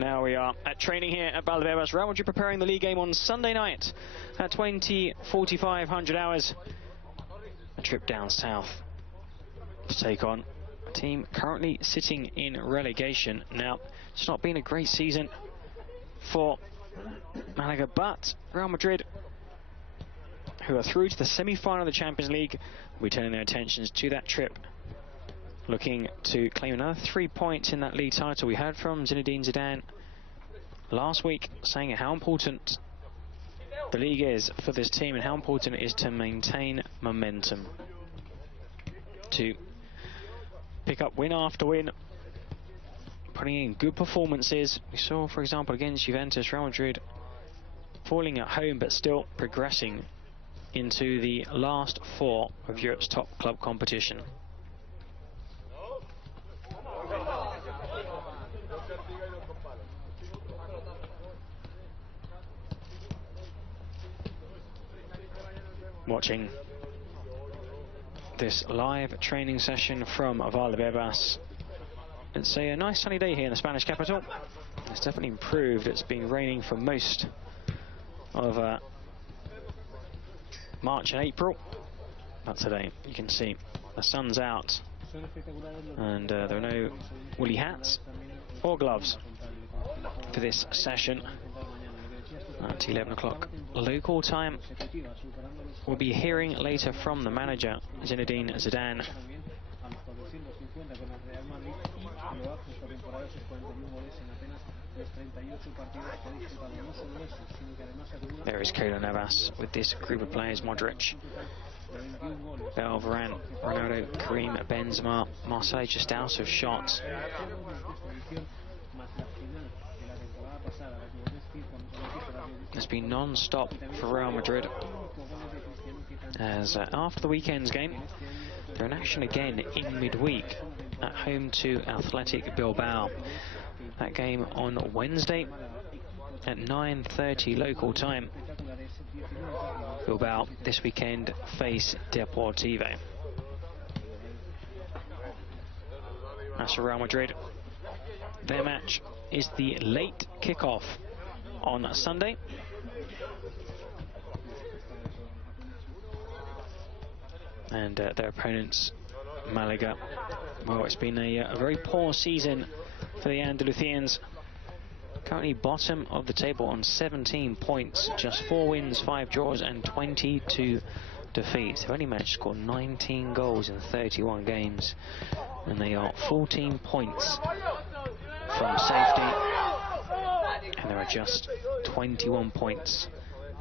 Now we are at training here at Valdebebas. Real Madrid preparing the league game on Sunday night at 20:45 hours. A trip down south to take on a team currently sitting in relegation. Now, it's not been a great season for Malaga, but Real Madrid, who are through to the semi-final of the Champions League, will be turning their attentions to that trip, looking to claim another 3 points in that league title. We heard from Zinedine Zidane last week saying how important the league is for this team and how important it is to maintain momentum, to pick up win after win, putting in good performances. We saw, for example, against Juventus, Real Madrid falling at home but still progressing into the last four of Europe's top club competition. Watching this live training session from Valdebebas. It's a nice sunny day here in the Spanish capital. It's definitely improved. It's been raining for most of March and April, but today you can see the sun's out and there are no woolly hats or gloves for this session at 11 o'clock local time. We'll be hearing later from the manager, Zinedine Zidane. There is Keylor Navas with this group of players: Modric, Bale, Varane, Ronaldo, Karim, Benzema. Marseille just out of shot. It's been non-stop for Real Madrid, as after the weekend's game they're in action again in midweek at home to Athletic Bilbao. That game on Wednesday at 9:30 local time. Bilbao this weekend face Deportivo. As for Real Madrid, their match is the late kickoff on Sunday. And their opponents, Malaga, well, it's been a very poor season for the Andalusians. Currently bottom of the table on 17 points, just 4 wins, 5 draws and 22 defeats. They've only managed to score 19 goals in 31 games, and they are 14 points from safety, and there are just 21 points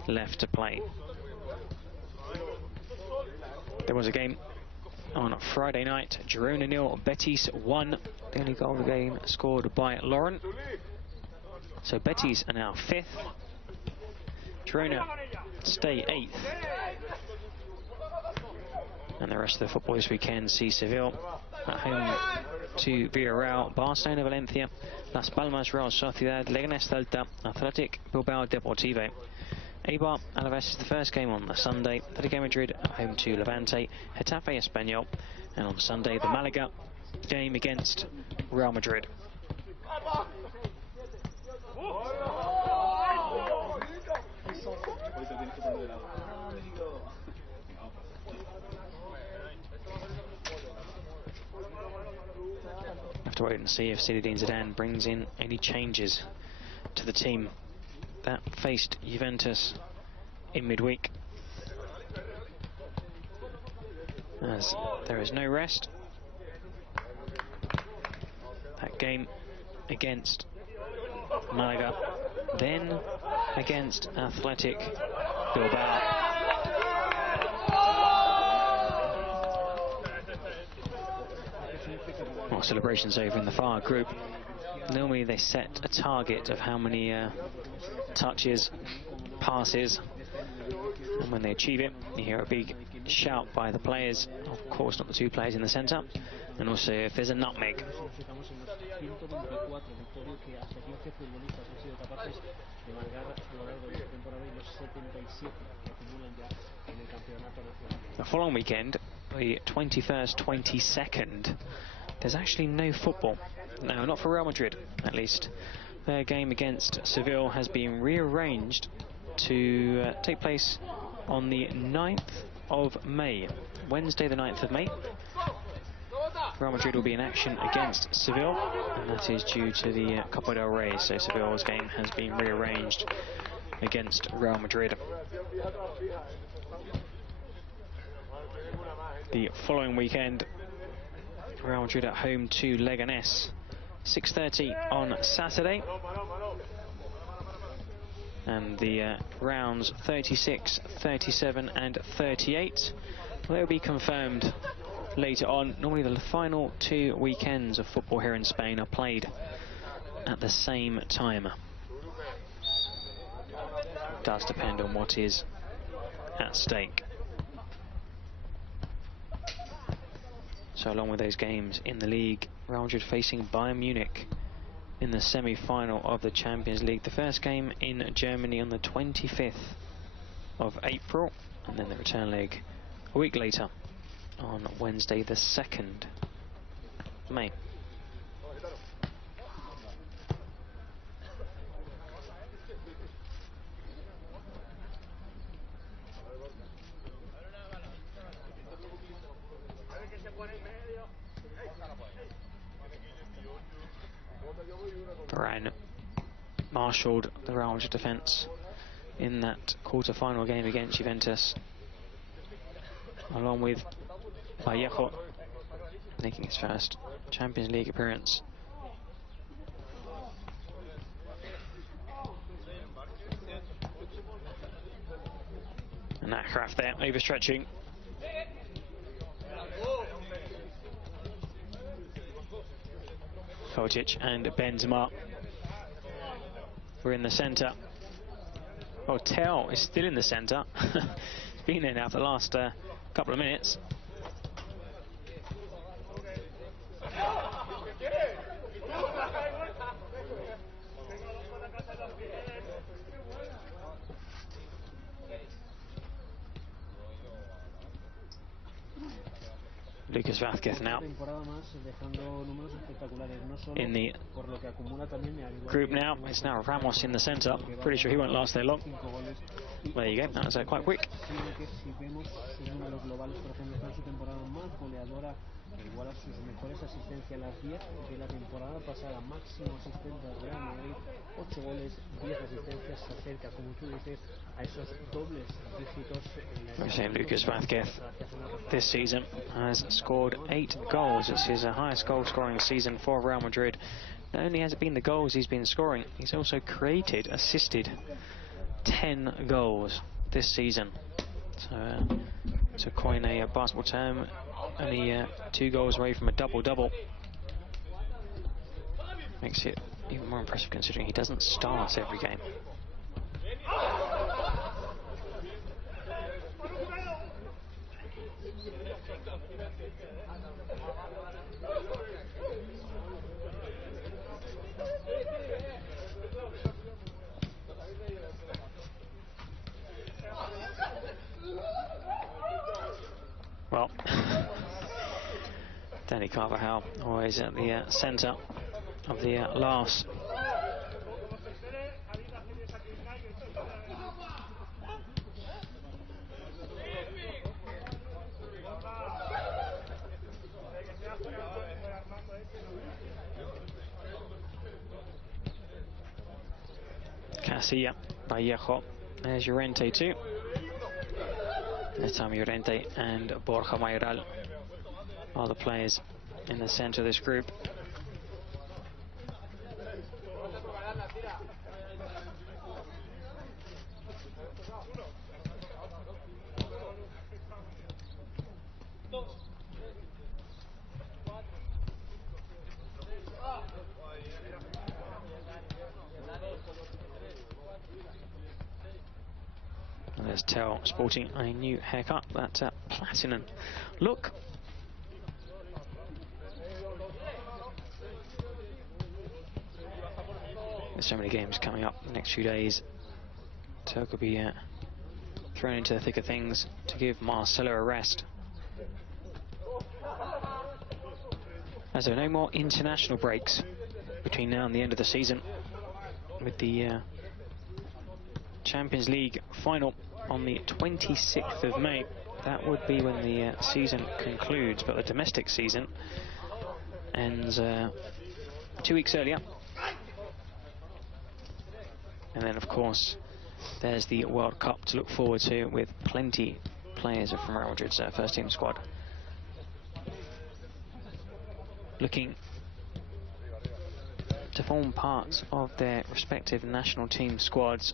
left to play. There was a game on Friday night. Girona 0, Betis 1. The only goal of the game scored by Lauren. So Betis are now 5th. Girona stay 8th. And the rest of the football this weekend see Seville at home to Villarreal, Barcelona, Valencia, Las Palmas, Real Sociedad, Leganés, Celta, Athletic Bilbao, Deportivo. Eibar, Alaves is the first game on Sunday. Atletico Madrid at home to Levante, Getafe, Espanyol, and on Sunday the Malaga game against Real Madrid. Have to wait and see if Zinedine Zidane brings in any changes to the team that faced Juventus in midweek, as there is no rest. That game against Malaga, then against Athletic Bilbao. Well, celebrations over in the far group. Normally they set a target of how many touches, passes, and when they achieve it, you hear a big shout by the players. Of course, not the 2 players in the centre, and also if there's a nutmeg. The following weekend, the 21st, 22nd, there's actually no football. No, not for Real Madrid, at least. Their game against Seville has been rearranged to take place on the 9th of May. Wednesday the 9th of May. Real Madrid will be in action against Seville, and that is due to the Copa del Rey. So Seville's game has been rearranged against Real Madrid. The following weekend, Real Madrid at home to Leganés, 6:30 on Saturday. And the rounds 36, 37 and 38 will be confirmed later on. Normally the final 2 weekends of football here in Spain are played at the same time. It does depend on what is at stake. So along with those games in the league, Real Madrid facing Bayern Munich in the semi-final of the Champions League. The first game in Germany on the 25th of April, and then the return leg a week later on Wednesday the 2nd of May. Varane marshalled the Real Madrid defence in that quarter-final game against Juventus, along with Vallejo making his first Champions League appearance. And that craft there, overstretching. Kovacic and Benzema were in the centre. Oh, Tell is still in the centre. He's been there now for the last couple of minutes. Lucas Vázquez now in the group now. It's now Ramos in the centre. Pretty sure he won't last there long. There you go, that was quite quick. Iguala sus mejores asistencias las 10 de la temporada pasada, máximo asistente del Real Madrid, 8 goles, 10 asistencias, se acerca, como tú dices, a esos dobles dígitos. We're seeing Lucas Vázquez this season has scored 8 goals. It's his highest goal scoring season for Real Madrid. Not only has it been the goals he's been scoring, he's also assisted 10 goals this season. So to coin a basketball term, only 2 goals away from a double-double. Makes it even more impressive considering he doesn't start every game. Well, Danny Carvajal always at the centre of the last. Casilla, Vallejo, there's Llorente too. This time Llorente and Borja Mayoral are the players in the centre of this group. And there's Tell sporting a new haircut, that platinum look. There's so many games coming up the next few days. Tell could be thrown into the thick of things to give Marcelo a rest. As there are no more international breaks between now and the end of the season, with the Champions League final on the 26th of May. That would be when the season concludes, but the domestic season ends 2 weeks earlier. And then, of course, there's the World Cup to look forward to, with plenty players from Real Madrid's first team squad looking to form part of their respective national team squads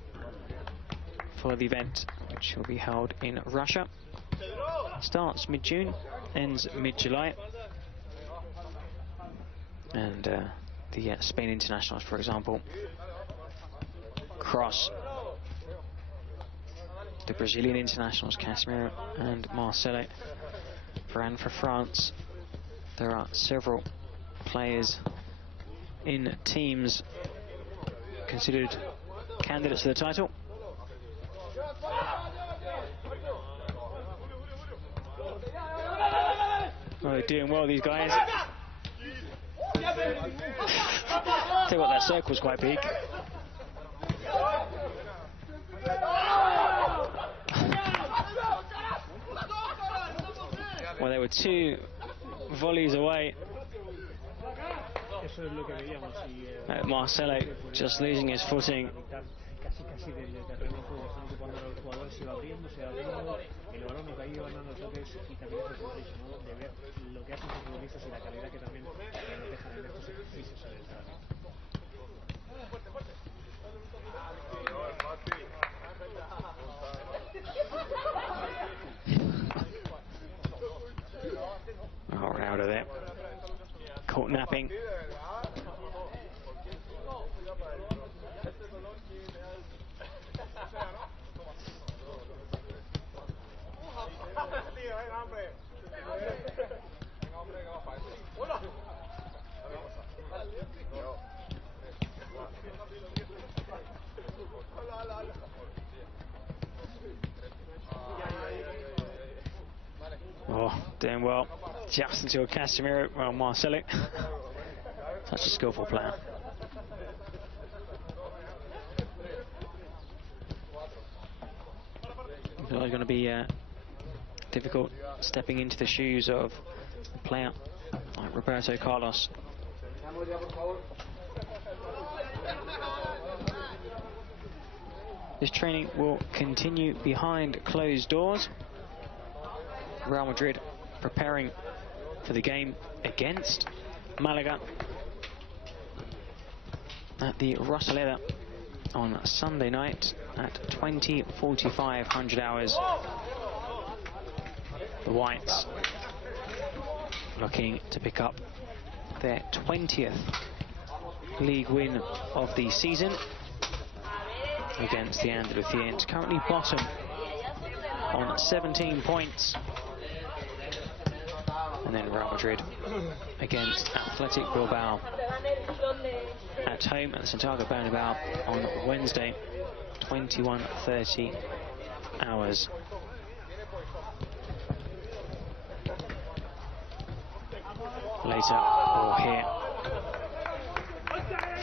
for the event, which will be held in Russia. Starts mid-June, ends mid-July. And the Spain internationals, for example, cross the Brazilian internationals, Casemiro and Marcelo. And for France, there are several players in teams considered candidates for the title. Oh, they're doing well, these guys. Tell you what, that circle's quite big. Well, they were 2 volleys away. Marcelo just losing his footing. Oh, we're out of there. Caught napping. Oh, doing well. Just until Casemiro, well, Marcelo. Such a skillful player. It's going to be difficult stepping into the shoes of a player like Roberto Carlos. This training will continue behind closed doors. Real Madrid preparing for the game against Malaga at the Rosaleda on Sunday night at 20:45 hours. The Whites looking to pick up their 20th league win of the season against the Andalusians, currently bottom on 17 points. And then Real Madrid against Athletic Bilbao at home at the Santiago Bernabeu on Wednesday, 21:30 hours. Later, we'll hear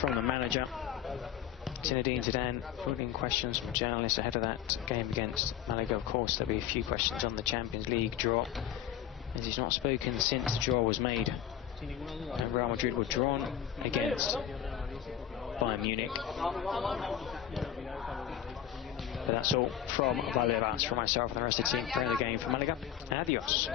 from the manager, Zinedine Zidane, fielding questions from journalists ahead of that game against Malaga. Of course, there'll be a few questions on the Champions League draw, as he's not spoken since the draw was made and Real Madrid were drawn against Bayern Munich. But that's all from Valdebebas, from myself and the rest of the team preparing the game for Malaga. Adios.